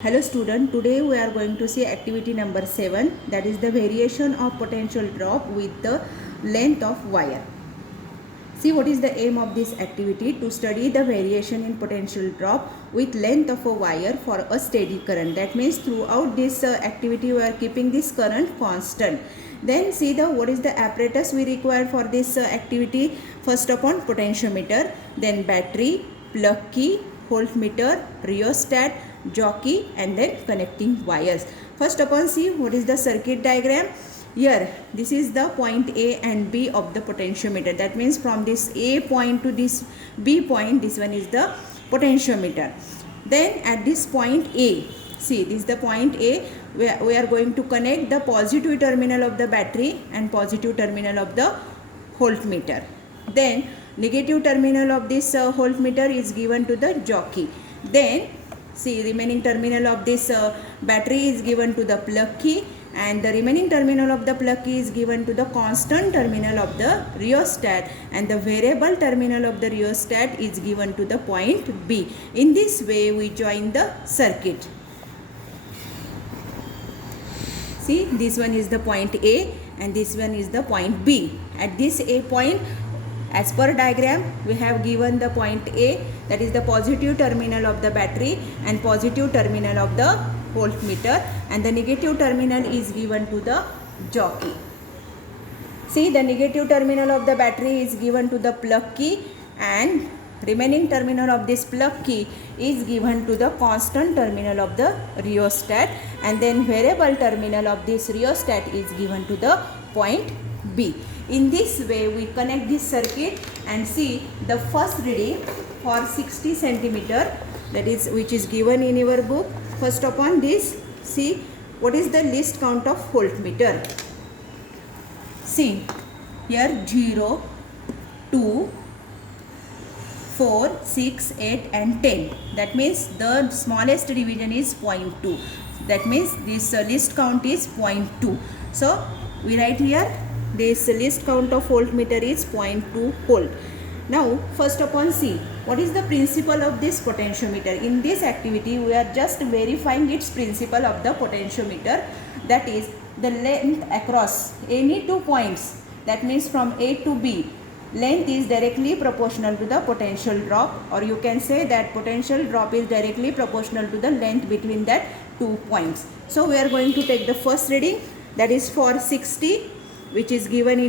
Hello student, today we are going to see activity number 7, that is the variation of potential drop with the length of wire. See, what is the aim of this activity? To study the variation in potential drop with length of a wire for a steady current. That means throughout this activity we are keeping this current constant. Then see what is the apparatus we require for this activity. First upon potentiometer, then battery, plug key, voltmeter, rheostat, jockey, and then connecting wires. First upon see what is the circuit diagram. Here this is the point A and B of the potentiometer. That means from this A point to this B point, this one is the potentiometer. Then at this point A, see this is the point A, where we are going to connect the positive terminal of the battery and positive terminal of the voltmeter. Then negative terminal of this voltmeter is given to the jockey. Then see remaining terminal of this battery is given to the plug key, and the remaining terminal of the plug key is given to the constant terminal of the rheostat, and the variable terminal of the rheostat is given to the point B. In this way we join the circuit. See, this one is the point A and this one is the point B. At this A point, as per diagram, we have given the point A, that is the positive terminal of the battery and positive terminal of the voltmeter, and the negative terminal is given to the jockey. See, the negative terminal of the battery is given to the plug key, and remaining terminal of this plug key is given to the constant terminal of the rheostat, and then variable terminal of this rheostat is given to the point B. In this way we connect this circuit and see the first reading for 60 centimeter, that is which is given in your book. First upon this, see what is the least count of voltmeter. See here 0, 2, 4, 6, 8 and 10. That means the smallest division is 0.2. That means this least count is 0.2. So we write here this least count of voltmeter is 0.2 volt. Now first upon see what is the principle of this potentiometer. In this activity we are just verifying its principle of the potentiometer, that is the length across any 2 points, that means from A to B, length is directly proportional to the potential drop, or you can say that potential drop is directly proportional to the length between that 2 points. So we are going to take the first reading, that is for 60, which is given in